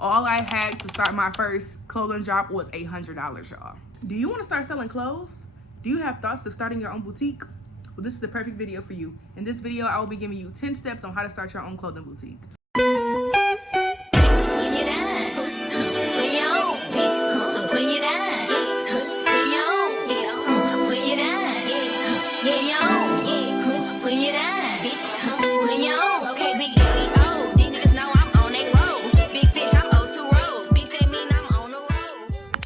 All I had to start my first clothing drop was $100, y'all. Do you want to start selling clothes? Do you have thoughts of starting your own boutique? Well, this is the perfect video for you. In this video, I will be giving you 10 steps on how to start your own clothing boutique.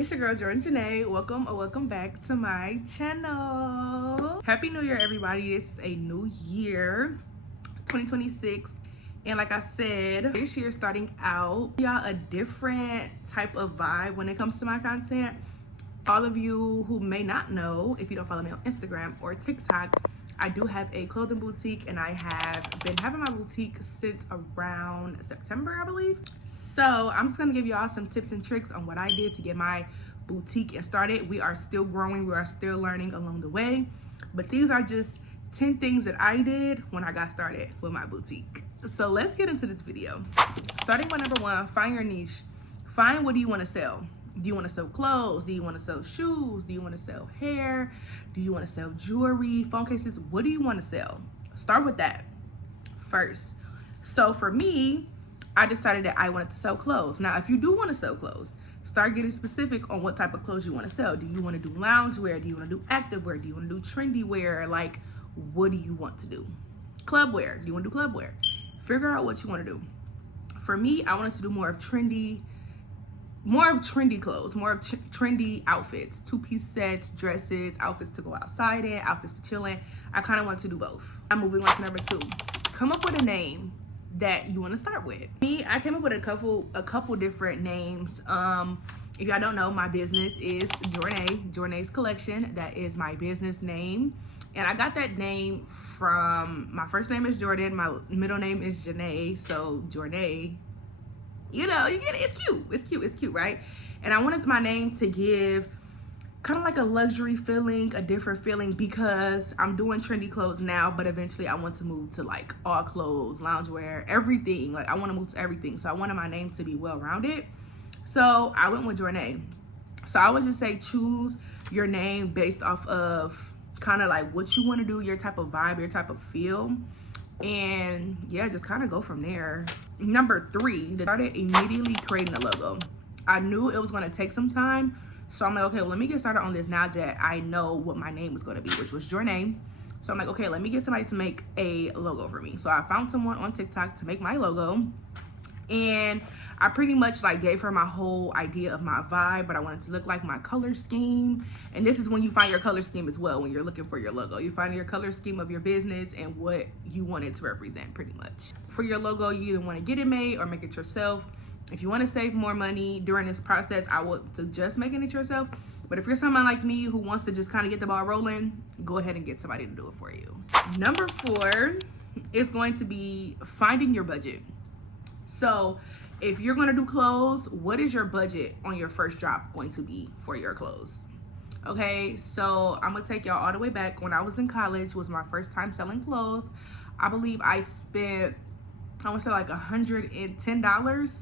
It's your girl Jordan Janae. Welcome back to my channel. Happy New Year, everybody. This is a new year, 2026, and like I said, this year starting out, y'all, a different type of vibe when it comes to my content. All of you who may not know, if you don't follow me on Instagram or TikTok, I do have a clothing boutique, and I have been having my boutique since around September, I believe. So I'm just gonna give you all some tips and tricks on what I did to get my boutique started. We are still growing, we are still learning along the way, but these are just 10 things that I did when I got started with my boutique. So let's get into this video. Starting with number one, find your niche. Find what do you want to sell. Do you want to sell clothes? Do you want to sell shoes? Do you want to sell hair? Do you want to sell jewelry, phone cases? What do you want to sell? Start with that first. So for me, I decided that I wanted to sell clothes. Now, if you do want to sell clothes, start getting specific on what type of clothes you want to sell. Do you want to do loungewear? Do you want to do active wear? Do you want to do trendy wear? Like, what do you want to do? Club wear. Do you want to do club wear? Figure out what you want to do. For me, I wanted to do more of trendy clothes, more of trendy outfits, two-piece sets, dresses, outfits to go outside in, outfits to chill in. I kind of want to do both. I'm moving on to number two. Come up with a name that you want to start with. Me, I came up with a couple different names. If y'all don't know, my business is Jornae's Collection. That is my business name, and I got that name from, my first name is Jordan, my middle name is Janae, so Jornae, you know, you get it. It's cute, right? And I wanted my name to give kind of like a luxury feeling, a different feeling, because I'm doing trendy clothes now, but eventually I want to move to like all clothes, loungewear, everything. Like, I want to move to everything. So I wanted my name to be well-rounded. So I went with Jornae. So I would just say choose your name based off of kind of like what you want to do, your type of vibe, your type of feel. And yeah, just kind of go from there. Number three, I started immediately creating a logo. I knew it was going to take some time. So I'm like, okay, well, let me get started on this now that I know what my name was going to be, which was Jornae. So I'm like, okay, let me get somebody to make a logo for me. So I found someone on TikTok to make my logo. And I pretty much like gave her my whole idea of my vibe, but I wanted to look like, my color scheme. And this is when you find your color scheme as well, when you're looking for your logo. You find your color scheme of your business and what you want it to represent, pretty much. For your logo, you either want to get it made or make it yourself. If you want to save more money during this process, I would suggest making it yourself. But if you're someone like me who wants to just kind of get the ball rolling, go ahead and get somebody to do it for you. Number four is going to be finding your budget. So if you're going to do clothes, what is your budget on your first drop going to be for your clothes? Okay, so I'm going to take y'all all the way back. When I was in college, was my first time selling clothes. I believe I spent, I want to say like $110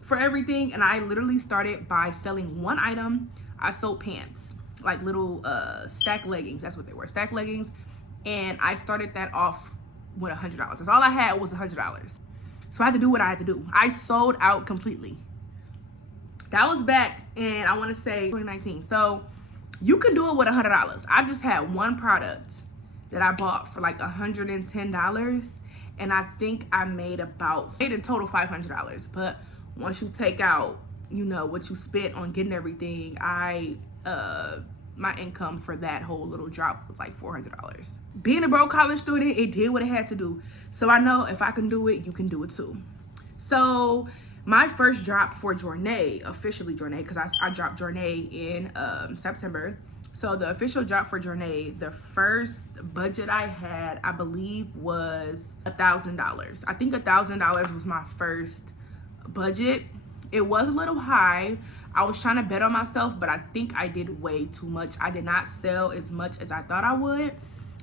for everything, and I literally started by selling one item. I sold pants, like little stack leggings. That's what they were, stack leggings. And I started that off with $100. That's all I had was $100. So I had to do what I had to do. I sold out completely. That was back in, I want to say, 2019. So you can do it with $100. I just had one product that I bought for like $110, and I think I made in total $500. But once you take out, you know, what you spent on getting everything, my income for that whole little drop was like $400. Being a broke college student, it did what it had to do. So I know if I can do it, you can do it too. So my first drop for Jornae, officially Jornae, because I dropped Jornae in September. So the official drop for Jornae, the first budget I had, I believe, was $1,000. I think $1,000 was my first budget. It was a little high. I was trying to bet on myself, but I think I did way too much. I did not sell as much as I thought I would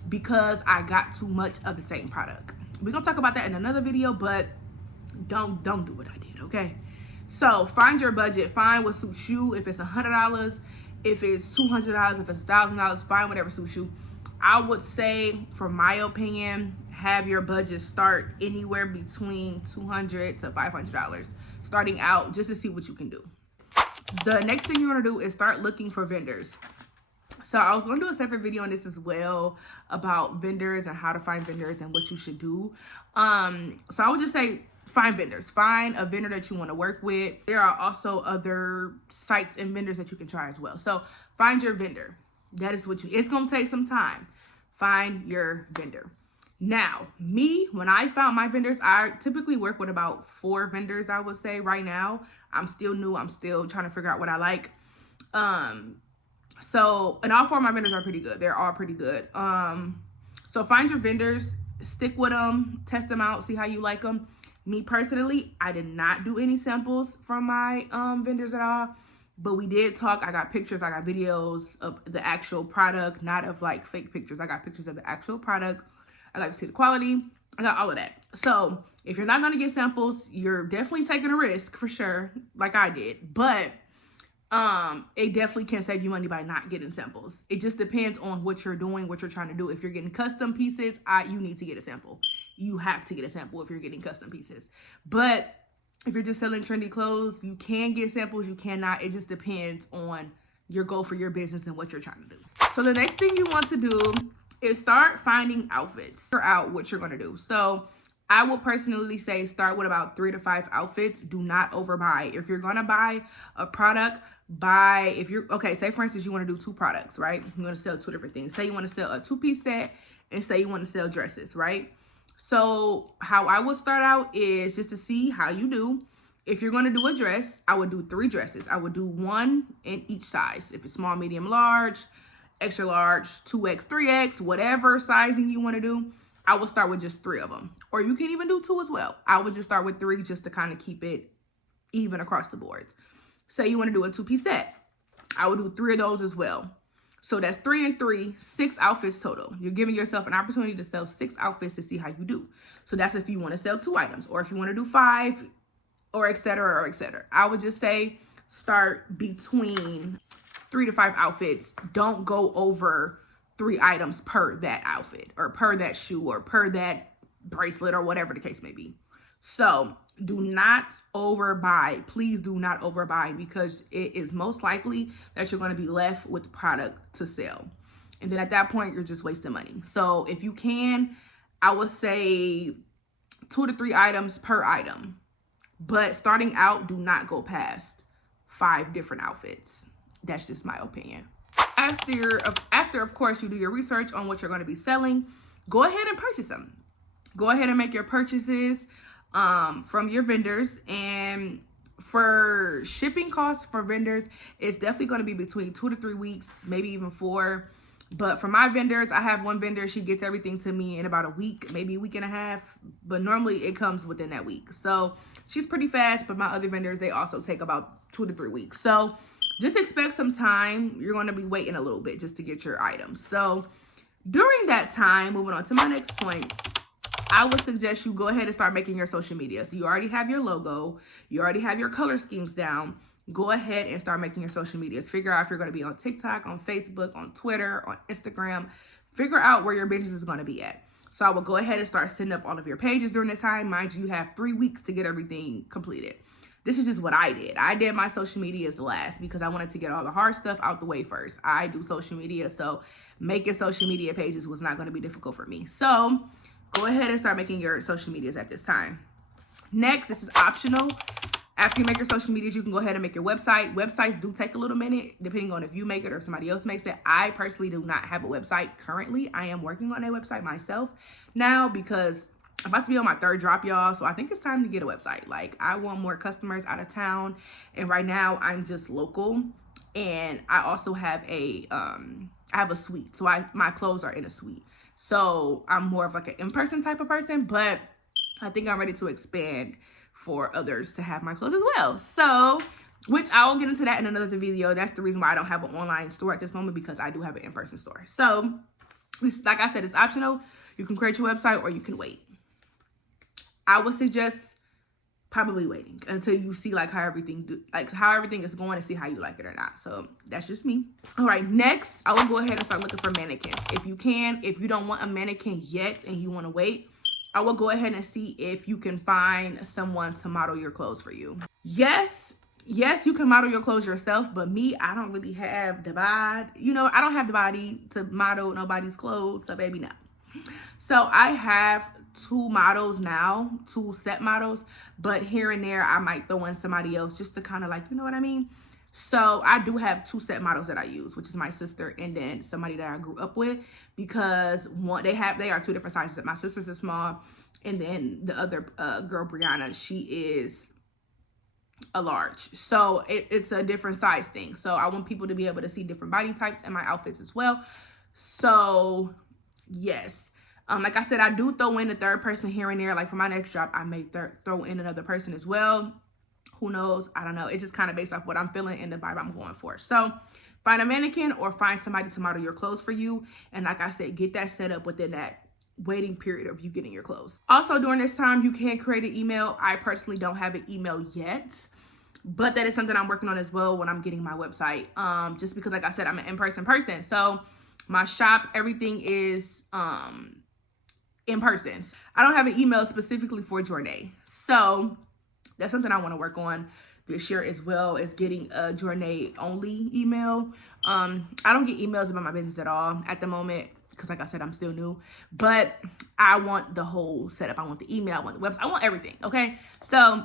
because I got too much of the same product. We're gonna talk about that in another video, but Don't do what I did, okay? So find your budget. Find what suits you. If it's $100, if it's $200, if it's $1,000, find whatever suits you. I would say, from my opinion, have your budget start anywhere between $200 to $500 starting out, just to see what you can do. The next thing you're gonna do is start looking for vendors. So I was going to do a separate video on this as well, about vendors and how to find vendors and what you should do. So I would just say find vendors. Find a vendor that you want to work with. There are also other sites and vendors that you can try as well. So find your vendor. That is what it's going to take some time. Find your vendor. Now, me, when I found my vendors, I typically work with about 4 vendors, I would say right now. I'm still new. I'm still trying to figure out what I like. So, and all 4 of my vendors are pretty good. They're all pretty good. So find your vendors, stick with them, test them out, see how you like them. Me personally, I did not do any samples from my vendors at all, but we did talk. I got pictures, I got videos of the actual product, not of like fake pictures. I got pictures of the actual product. I got to see the quality. I got all of that. So if you're not going to get samples, you're definitely taking a risk for sure, like I did. But it definitely can save you money by not getting samples. It just depends on what you're doing, what you're trying to do. If you're getting custom pieces, you need to get a sample. You have to get a sample if you're getting custom pieces. But if you're just selling trendy clothes, you can get samples, you cannot. It just depends on your goal for your business and what you're trying to do. So the next thing you want to do is start finding outfits. Figure out what you're going to do. So I would personally say start with about 3 to 5 outfits. Do not overbuy. If you're going to buy a product, okay, say for instance you want to do 2 products, right? You want to sell 2 different things. Say you want to sell a 2-piece set and say you want to sell dresses, right? So how I would start out is just to see how you do. If you're going to do a dress, I would do 3 dresses. I would do 1 in each size. If it's small, medium, large, extra large, 2X, 3X, whatever sizing you want to do, I would start with just 3 of them. Or you can even do 2 as well. I would just start with 3 just to kind of keep it even across the boards. Say you want to do a 2-piece set. I would do 3 of those as well. So that's 3 and 3, 6 outfits total. You're giving yourself an opportunity to sell 6 outfits to see how you do. So that's if you want to sell 2 items, or if you want to do 5, or et cetera, or et cetera. I would just say start between 3 to 5 outfits. Don't go over 3 items per that outfit, or per that shoe, or per that bracelet, or whatever the case may be. So do not overbuy. Please do not overbuy, because it is most likely that you're going to be left with product to sell. And then at that point, you're just wasting money. So if you can, I would say 2 to 3 items per item. But starting out, do not go past 5 different outfits. That's just my opinion. After, of course, you do your research on what you're going to be selling, go ahead and purchase them. Go ahead and make your purchases from your vendors. And for shipping costs for vendors, it's definitely going to be between 2 to 3 weeks, maybe even 4. But for my vendors, I have one vendor, she gets everything to me in about a week, maybe a week and a half, but normally it comes within that week. So she's pretty fast, but my other vendors, they also take about 2 to 3 weeks. So just expect some time. You're going to be waiting a little bit just to get your items. So during that time, moving on to my next point, I would suggest you go ahead and start making your social media. So you already have your logo, you already have your color schemes down. Go ahead and start making your social medias. Figure out if you're going to be on TikTok, on Facebook, on Twitter, on Instagram. Figure out where your business is going to be at. So I will go ahead and start setting up all of your pages during this time. Mind you, you have 3 weeks to get everything completed. This is just what I did. I did my social medias last because I wanted to get all the hard stuff out the way first. I do social media, so making social media pages was not going to be difficult for me. So go ahead and start making your social medias at this time. Next, this is optional. After you make your social medias, you can go ahead and make your website. Websites do take a little minute, depending on if you make it or somebody else makes it. I personally do not have a website currently. I am working on a website myself now because I'm about to be on my 3rd drop, y'all. So I think it's time to get a website. Like, I want more customers out of town. And right now, I'm just local. And I also have I have a suite. So my clothes are in a suite. So I'm more of like an in-person type of person. But I think I'm ready to expand for others to have my clothes as well. So, which I will get into that in another video. That's the reason why I don't have an online store at this moment, because I do have an in-person store. So, like I said, it's optional. You can create your website or you can wait. I would suggest probably waiting until you see like how everything is going and see how you like it or not. So that's just me. All right, next I will go ahead and start looking for mannequins. If you don't want a mannequin yet and you want to wait, I will go ahead and see if you can find someone to model your clothes for you. Yes, you can model your clothes yourself, but me, I don't really have the body. I don't have the body to model nobody's clothes, so baby, no. So I have 2 models now, 2 set models, but here and there I might throw in somebody else just to kind of like, you know what I mean? So I do have 2 set models that I use, which is my sister and then somebody that I grew up with, because they are 2 different sizes. My sister's is small, and then the other girl, Brianna, she is a large. So it's a different size thing. So I want people to be able to see different body types in my outfits as well. So yes. Like I said, I do throw in a 3rd person here and there. Like for my next drop, I may throw in another person as well. Who knows? I don't know. It's just kind of based off what I'm feeling and the vibe I'm going for. So find a mannequin or find somebody to model your clothes for you. And like I said, get that set up within that waiting period of you getting your clothes. Also, during this time, you can create an email. I personally don't have an email yet, but that is something I'm working on as well when I'm getting my website. Just because, like I said, I'm an in-person person. So my shop, everything is in person. I don't have an email specifically for Jornay. So that's something I want to work on this year, as well as getting a Jornay only email. I don't get emails about my business at all at the moment, because like I said, I'm still new, but I want the whole setup. I want the email, I want the website, I want everything. Okay. So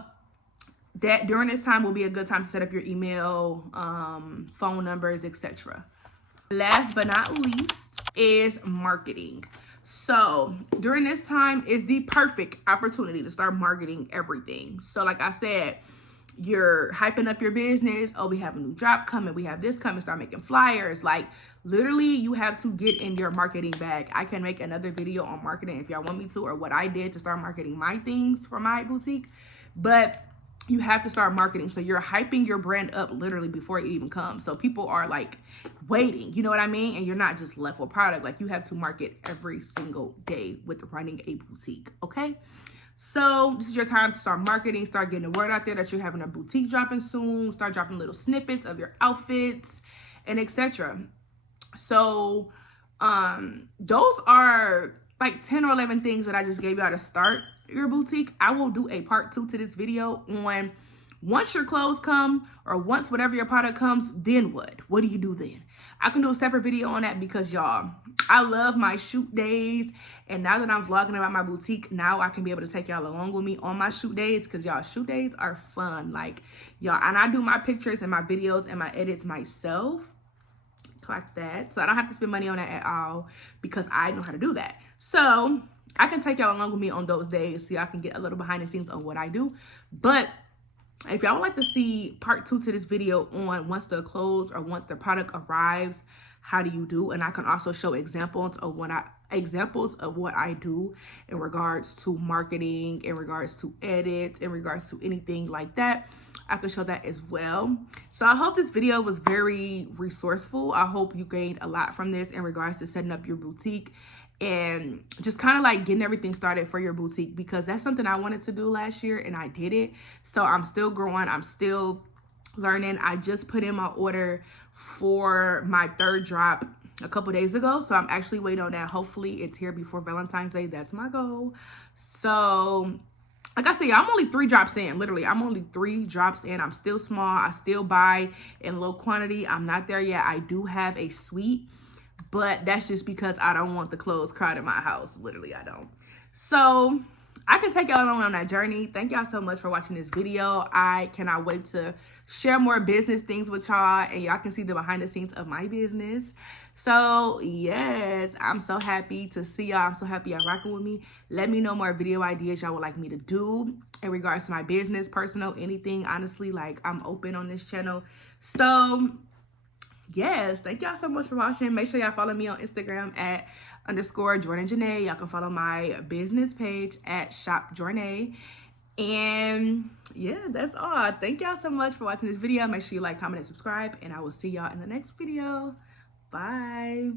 that during this time will be a good time to set up your email, phone numbers, etc. Last but not least is marketing. So during this time is the perfect opportunity to start marketing everything. So like I said, you're hyping up your business. Oh, we have a new drop coming. We have this coming. Start making flyers. Like literally you have to get in your marketing bag. I can make another video on marketing if y'all want me to, or what I did to start marketing my things for my boutique. But you have to start marketing. So you're hyping your brand up literally before it even comes. So people are like waiting, you know what I mean? And you're not just left with product. Like you have to market every single day with running a boutique, okay? So this is your time to start marketing, start getting the word out there that you're having a boutique dropping soon, start dropping little snippets of your outfits and etc. So those are like 10 or 11 things that I just gave you how to start your boutique. I will do a part 2 to this video on once your clothes come, or once whatever your product comes, then what do you do then? I can do a separate video on that, because y'all, I love my shoot days, and now that I'm vlogging about my boutique, now I can be able to take y'all along with me on my shoot days, because y'all, shoot days are fun. Like y'all, and I do my pictures and my videos and my edits myself. Like that, so I don't have to spend money on that at all, because I know how to do that. So I can take y'all along with me on those days so y'all can get a little behind the scenes on what I do. But if y'all would like to see part 2 to this video on once the clothes or once the product arrives, how do you do? And I can also show examples of what I do in regards to marketing, in regards to edits, in regards to anything like that. I can show that as well. So I hope this video was very resourceful. I hope you gained a lot from this in regards to setting up your boutique and just kind of like getting everything started for your boutique, because that's something I wanted to do last year and I did it. So I'm still growing. I'm still learning. I just put in my order for my 3rd drop a couple days ago. So I'm actually waiting on that. Hopefully it's here before Valentine's Day. That's my goal. So like I said, I'm only 3 drops in. Literally, I'm only 3 drops in. I'm still small. I still buy in low quantity. I'm not there yet. I do have a suite, but that's just because I don't want the clothes crowded in my house. Literally, I don't. So I can take y'all along on that journey. Thank y'all so much for watching this video. I cannot wait to share more business things with y'all, and y'all can see the behind the scenes of my business. So yes, I'm so happy to see y'all. I'm so happy y'all rocking with me. Let me know more video ideas y'all would like me to do in regards to my business, personal, anything. Honestly, like, I'm open on this channel. So yes, thank y'all so much for watching. Make sure y'all follow me on Instagram at _Jordan Janae. Y'all can follow my business page at Shop Jornay. And yeah, that's all. Thank y'all so much for watching this video. Make sure you like, comment, and subscribe, and I will see y'all in the next video. Bye.